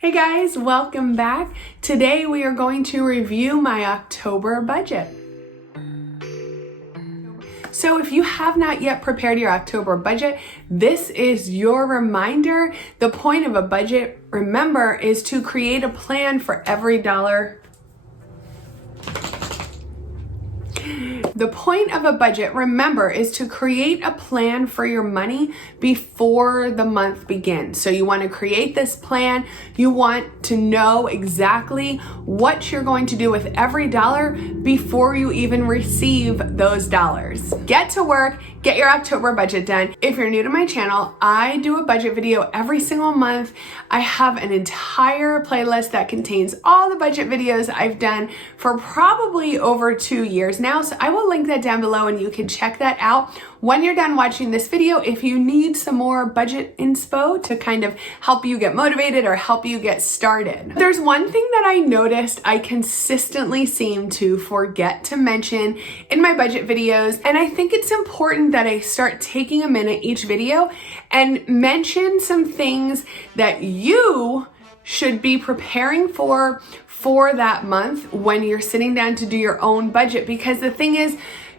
Hey guys, welcome back. Today we are going to review my October budget. So if you have not yet prepared your October budget, this is your reminder. The point of a budget, remember, is to create a plan for every dollar. The point of a budget, remember, is to create a plan for your money before the month begins. So you want to create this plan. You want to know exactly what you're going to do with every dollar before you even receive those dollars. Get to work, get your October budget done. If you're new to my channel, I do a budget video every single month. I have an entire playlist that contains all the budget videos I've done for probably over 2 years now. So I will link that down below and you can check that out when you're done watching this video. If you need some more budget inspo to kind of help you get motivated or help you get started. There's one thing that I noticed I consistently seem to forget to mention in my budget videos, and I think it's important that I start taking a minute each video and mention some things that you should be preparing for that month when you're sitting down to do your own budget. Because the thing is,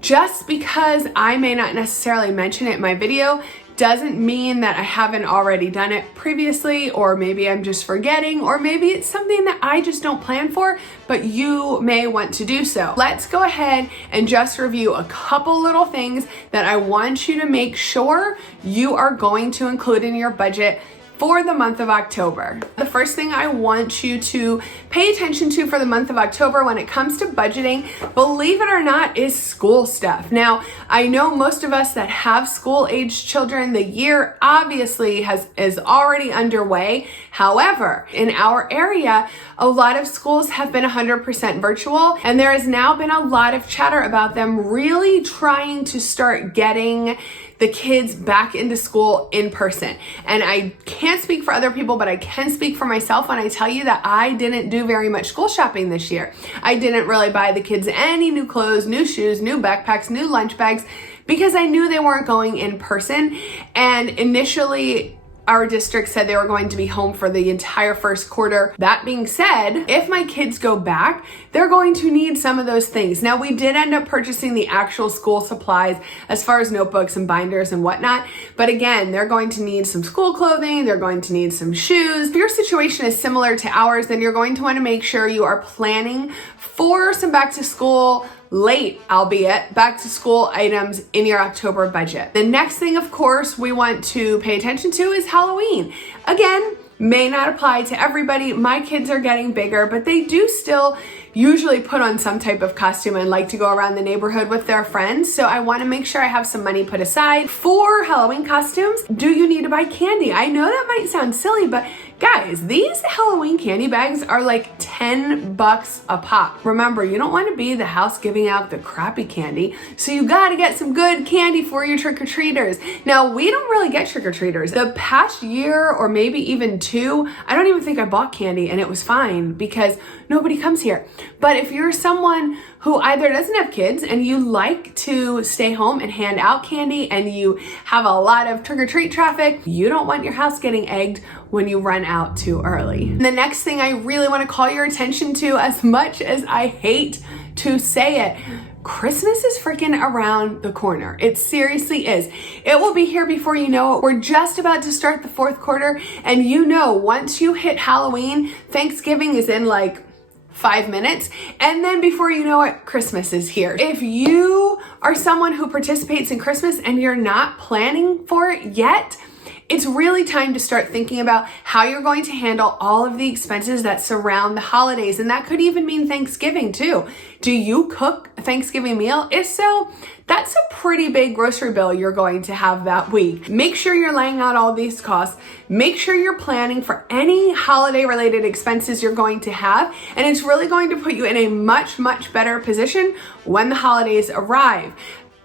just because I may not necessarily mention it in my video doesn't mean that I haven't already done it previously, or maybe I'm just forgetting, or maybe it's something that I just don't plan for, but you may want to do so. Let's go ahead and just review a couple little things that I want you to make sure you are going to include in your budget for the month of October. The first thing I want you to pay attention to for the month of October when it comes to budgeting, believe it or not, is school stuff. Now, I know most of us that have school-aged children, the year obviously is already underway. However, in our area, a lot of schools have been 100% virtual, and there has now been a lot of chatter about them really trying to start getting the kids back into school in person. And I can't speak for other people, but I can speak for myself when I tell you that I didn't do very much school shopping this year. I didn't really buy the kids any new clothes, new shoes, new backpacks, new lunch bags, because I knew they weren't going in person. And initially, our district said they were going to be home for the entire first quarter. That being said, if my kids go back, they're going to need some of those things. Now, we did end up purchasing the actual school supplies as far as notebooks and binders and whatnot. But again, they're going to need some school clothing. They're going to need some shoes. If your situation is similar to ours, then you're going to want to make sure you are planning for some back to school, late, albeit, back to school items in your October budget. The next thing, of course, we want to pay attention to is Halloween. Again, may not apply to everybody. My kids are getting bigger, but they do still usually put on some type of costume and like to go around the neighborhood with their friends. So I want to make sure I have some money put aside for Halloween costumes. Do you need to buy candy? I know that might sound silly, but guys, these Halloween candy bags are like $10 a pop. Remember, you don't want to be the house giving out the crappy candy, so you got to get some good candy for your trick-or-treaters. Now, we don't really get trick-or-treaters. The past year, or maybe even 2, I don't even think I bought candy, and it was fine because nobody comes here. But if you're someone who either doesn't have kids and you like to stay home and hand out candy, and you have a lot of trick-or-treat traffic, you don't want your house getting egged when you run out too early. And the next thing I really want to call your attention to, as much as I hate to say it, Christmas is freaking around the corner. It seriously is. It will be here before you know it. We're just about to start the fourth quarter, and you know, once you hit Halloween, Thanksgiving is in like 5 minutes, and then before you know it, Christmas is here. If you are someone who participates in Christmas and you're not planning for it yet, it's really time to start thinking about how you're going to handle all of the expenses that surround the holidays. And that could even mean Thanksgiving too. Do you cook a Thanksgiving meal? If so, that's a pretty big grocery bill you're going to have that week. Make sure you're laying out all these costs. Make sure you're planning for any holiday related expenses you're going to have. And it's really going to put you in a much, much better position when the holidays arrive.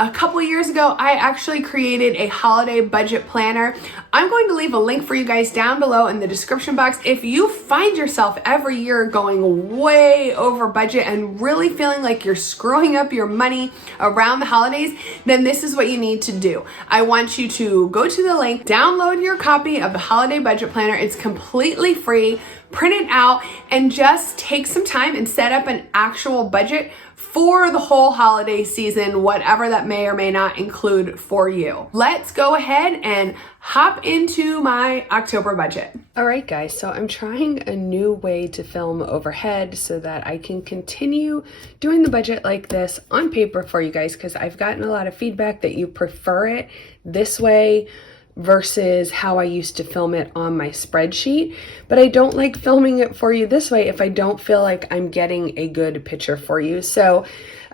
A couple of years ago, I actually created a holiday budget planner. I'm going to leave a link for you guys down below in the description box. If you find yourself every year going way over budget and really feeling like you're screwing up your money around the holidays, then this is what you need to do. I want you to go to the link, download your copy of the holiday budget planner. It's completely free. Print it out and just take some time and set up an actual budget for the whole holiday season, whatever that may or may not include for you. Let's go ahead and hop into my October budget. All right, guys, so I'm trying a new way to film overhead so that I can continue doing the budget like this on paper for you guys, because I've gotten a lot of feedback that you prefer it this way versus how I used to film it on my spreadsheet. But I don't like filming it for you this way if I don't feel like I'm getting a good picture for you. So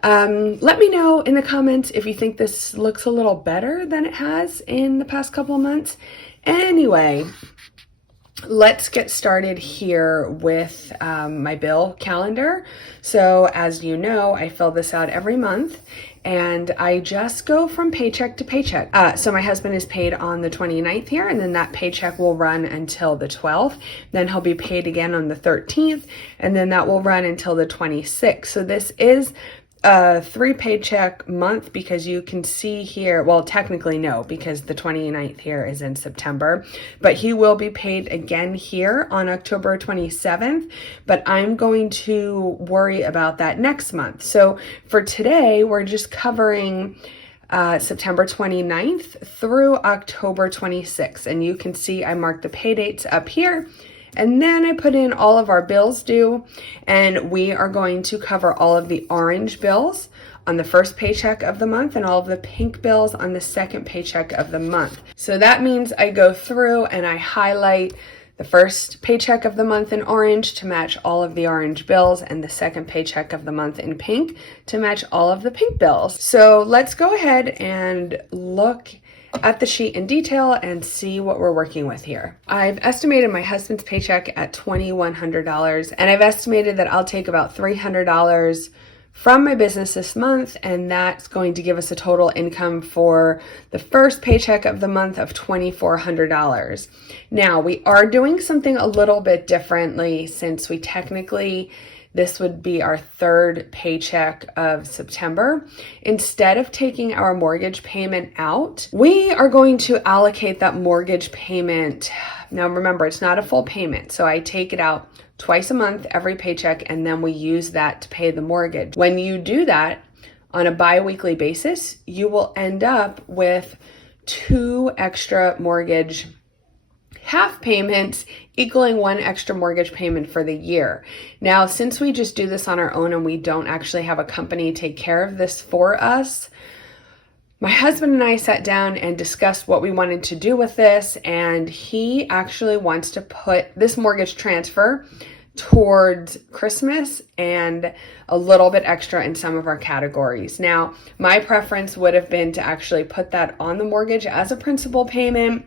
let me know in the comments if you think this looks a little better than it has in the past couple of months. Anyway, let's get started here with my bill calendar. So as you know, I fill this out every month and I just go from paycheck to paycheck. So my husband is paid on the 29th here, and then that paycheck will run until the 12th. Then he'll be paid again on the 13th, and then that will run until the 26th. So this is a 3 paycheck month, because you can see here, well, technically no, because the 29th here is in September, but he will be paid again here on October 27th, but I'm going to worry about that next month. So for today, we're just covering September 29th through October 26th, and you can see I marked the pay dates up here. And then I put in all of our bills due, and we are going to cover all of the orange bills on the first paycheck of the month and all of the pink bills on the second paycheck of the month. So that means I go through and I highlight the first paycheck of the month in orange to match all of the orange bills, and the second paycheck of the month in pink to match all of the pink bills. So let's go ahead and look at the sheet in detail and see what we're working with here. I've estimated my husband's paycheck at $2,100, and I've estimated that I'll take about $300 from my business this month, and that's going to give us a total income for the first paycheck of the month of $2,400. Now, we are doing something a little bit differently, since we technically, this would be our third paycheck of September. Instead of taking our mortgage payment out, we are going to allocate that mortgage payment. Now remember, it's not a full payment, so I take it out twice a month, every paycheck, and then we use that to pay the mortgage. When you do that on a bi-weekly basis, you will end up with 2 extra mortgage half payments equaling 1 extra mortgage payment for the year. Now, since we just do this on our own and we don't actually have a company take care of this for us, my husband and I sat down and discussed what we wanted to do with this, and he actually wants to put this mortgage transfer towards Christmas and a little bit extra in some of our categories. Now, my preference would have been to actually put that on the mortgage as a principal payment,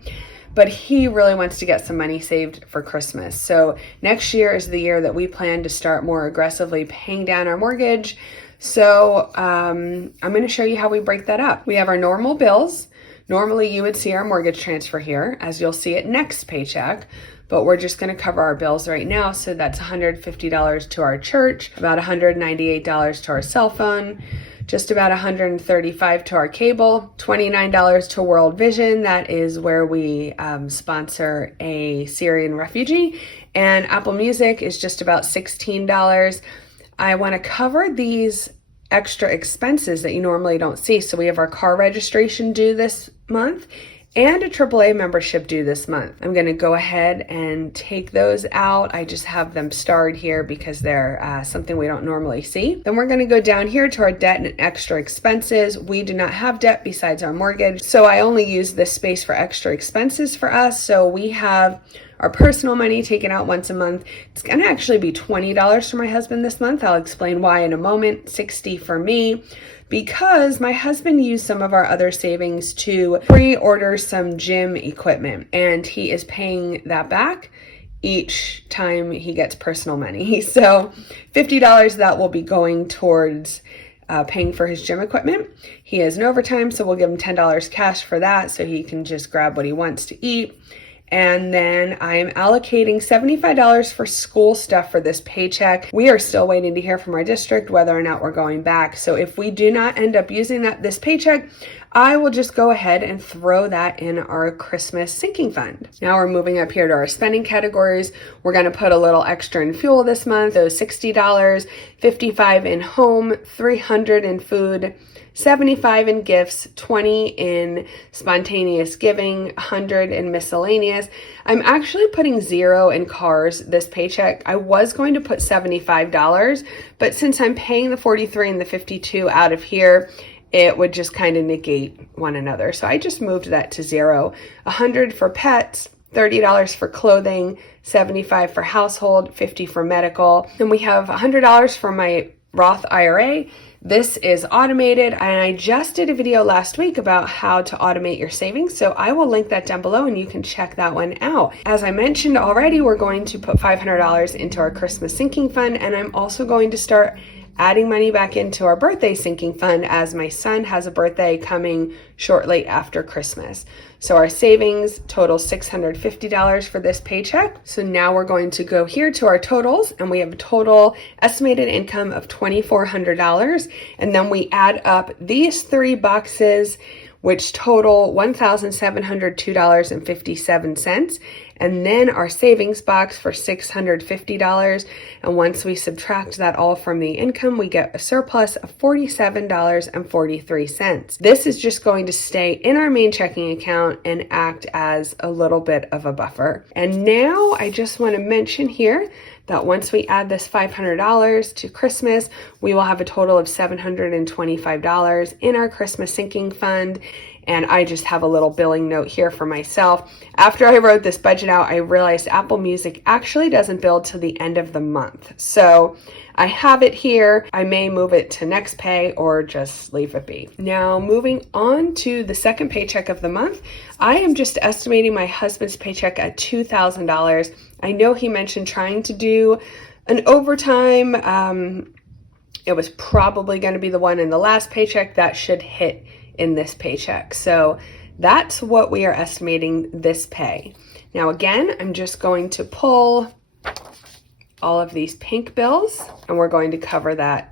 but he really wants to get some money saved for Christmas. So next year is the year that we plan to start more aggressively paying down our mortgage. So I'm going to show you how we break that up. We have our normal bills. Normally you would see our mortgage transfer here, as you'll see it next paycheck, but we're just going to cover our bills right now. So that's $150 to our church, about $198 to our cell phone, just about $135 to our cable, $29 to World Vision. That is where we sponsor a Syrian refugee. And Apple Music is just about $16. I want to cover these extra expenses that you normally don't see. So we have our car registration due this month and a AAA membership due this month. I'm going to go ahead and take those out. I just have them starred here because they're something we don't normally see. Then we're going to go down here to our debt and extra expenses. We do not have debt besides our mortgage, so I only use this space for extra expenses for us. So we have our personal money taken out once a month. It's going to actually be $20 for my husband this month. I'll explain why in a moment. $60 for me, because my husband used some of our other savings to pre-order some gym equipment, and he is paying that back each time he gets personal money. So $50 that will be going towards paying for his gym equipment. He has an overtime, so we'll give him $10 cash for that so he can just grab what he wants to eat. And then I'm allocating $75 for school stuff for this paycheck. We are still waiting to hear from our district whether or not we're going back. So if we do not end up using this paycheck, I will just go ahead and throw that in our Christmas sinking fund. Now we're moving up here to our spending categories. We're going to put a little extra in fuel this month. So $60, $55 in home, $300 in food, $75 in gifts, $20 in spontaneous giving, $100 in miscellaneous. I'm actually putting $0 in cars this paycheck. I was going to put $75, but since I'm paying the $43 and the $52 out of here, it would just kind of negate one another. So I just moved that to $0. $100 for pets, $30 for clothing, $75 for household, $50 for medical. Then we have $100 for my Roth IRA. This is automated, and I just did a video last week about how to automate your savings, so I will link that down below and you can check that one out. As I mentioned already, we're going to put $500 into our Christmas sinking fund, and I'm also going to start adding money back into our birthday sinking fund as my son has a birthday coming shortly after Christmas. So our savings total $650 for this paycheck. So now we're going to go here to our totals, and we have a total estimated income of $2,400. And then we add up these three boxes, which total $1,702.57. And then our savings box for $650. And once we subtract that all from the income, we get a surplus of $47.43. This is just going to stay in our main checking account and act as a little bit of a buffer. And now I just want to mention here that once we add this $500 to Christmas, we will have a total of $725 in our Christmas sinking fund. And I just have a little billing note here for myself. After I wrote this budget out, I realized Apple Music actually doesn't bill till the end of the month. So I have it here. I may move it to next pay or just leave it be. Now, moving on to the second paycheck of the month, I am just estimating my husband's paycheck at $2,000. I know he mentioned trying to do an overtime. It was probably going to be the one in the last paycheck that should hit in this paycheck. So that's what we are estimating this pay. Now again, I'm just going to pull all of these pink bills and we're going to cover that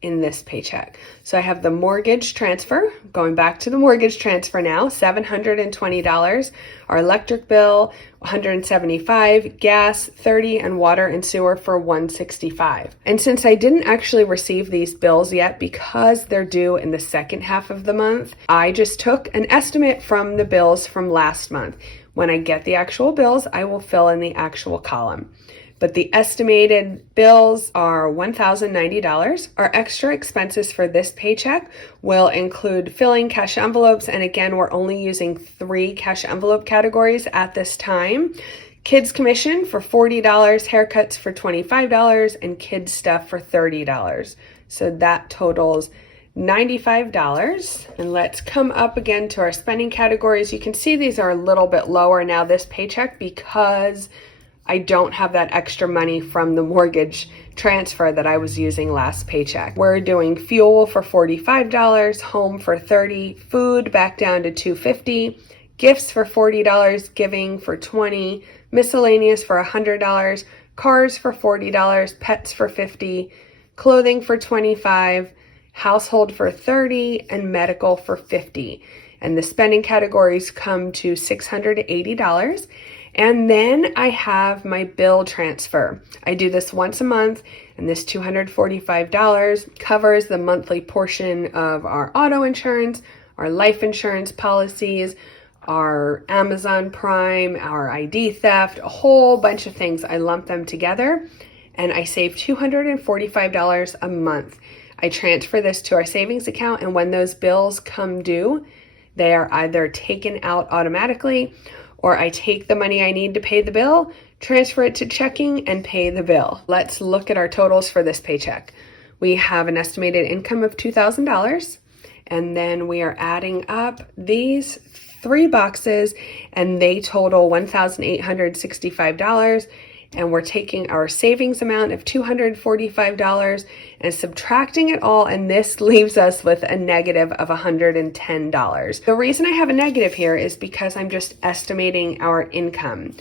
in this paycheck. So I have the mortgage transfer, going back to the mortgage transfer now, $720, our electric bill, $175, gas, $30, and water and sewer for $165. And since I didn't actually receive these bills yet because they're due in the second half of the month, I just took an estimate from the bills from last month. When I get the actual bills, I will fill in the actual column. But the estimated bills are $1,090. Our extra expenses for this paycheck will include filling cash envelopes. And again, we're only using 3 cash envelope categories at this time. Kids commission for $40, haircuts for $25, and kids stuff for $30. So that totals $95. And let's come up again to our spending categories. You can see these are a little bit lower now this paycheck because I don't have that extra money from the mortgage transfer that I was using last paycheck. We're doing fuel for $45, home for $30, food back down to $250, gifts for $40, giving for $20, miscellaneous for $100, cars for $40, pets for $50, clothing for $25, household for $30, and medical for $50. And the spending categories come to $680. And then I have my bill transfer. I do this once a month, and this $245 covers the monthly portion of our auto insurance, our life insurance policies, our Amazon Prime, our ID theft, a whole bunch of things. I lump them together, and I save $245 a month. I transfer this to our savings account, and when those bills come due, they are either taken out automatically, or I take the money I need to pay the bill, transfer it to checking, and pay the bill. Let's look at our totals for this paycheck. We have an estimated income of $2,000, and then we are adding up these 3 boxes, and they total $1,865. and we're taking our savings amount of $245 and subtracting it all, and this leaves us with a negative of $110. The reason I have a negative here is because I'm just estimating our income.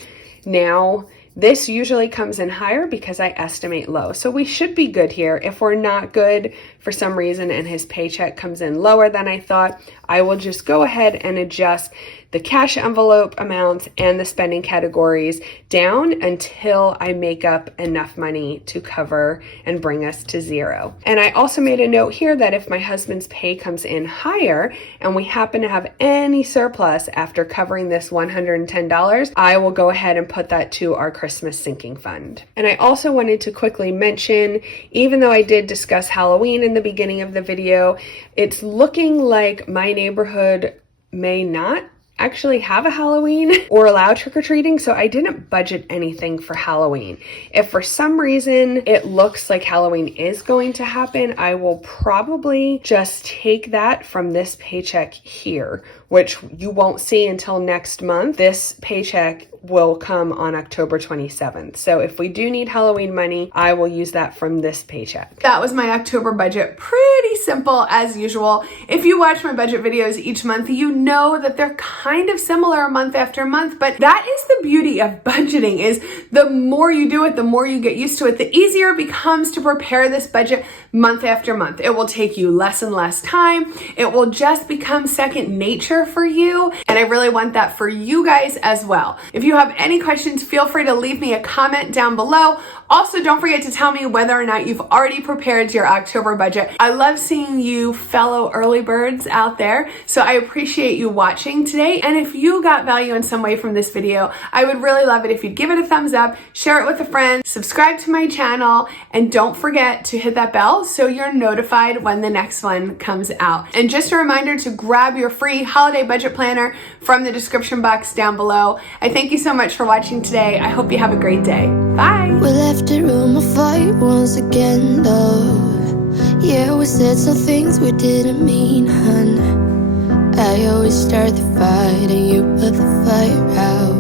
Now, this usually comes in higher because I estimate low. So we should be good here. If we're not good for some reason and his paycheck comes in lower than I thought, I will just go ahead and adjust the cash envelope amounts and the spending categories down until I make up enough money to cover and bring us to zero. And I also made a note here that if my husband's pay comes in higher and we happen to have any surplus after covering this $110, I will go ahead and put that to our Christmas sinking fund. And I also wanted to quickly mention, even though I did discuss Halloween in the beginning of the video, it's looking like my neighborhood may not actually have a Halloween or allow trick-or-treating, so I didn't budget anything for Halloween. If for some reason it looks like Halloween is going to happen, I will probably just take that from this paycheck here, which you won't see until next month. This paycheck will come on October 27th. So if we do need Halloween money, I will use that from this paycheck. That was my October budget. Pretty simple as usual. If you watch my budget videos each month, you know that they're kind of similar month after month, but that is the beauty of budgeting, is the more you do it, the more you get used to it, the easier it becomes to prepare this budget month after month. It will take you less and less time. It will just become second nature for you. And I really want that for you guys as well. If you have any questions, feel free to leave me a comment down below. Also, don't forget to tell me whether or not you've already prepared your October budget. I love seeing you fellow early birds out there, so I appreciate you watching today. And if you got value in some way from this video, I would really love it if you'd give it a thumbs up, share it with a friend, subscribe to my channel, and don't forget to hit that bell so you're notified when the next one comes out. And just a reminder to grab your free holiday budget planner from the description box down below. I thank you so much for watching today. I hope you have a great day. Bye. We left a room of fight once again, love. Yeah, we said some things we didn't mean, hun. I always start the fight and you put the fire out.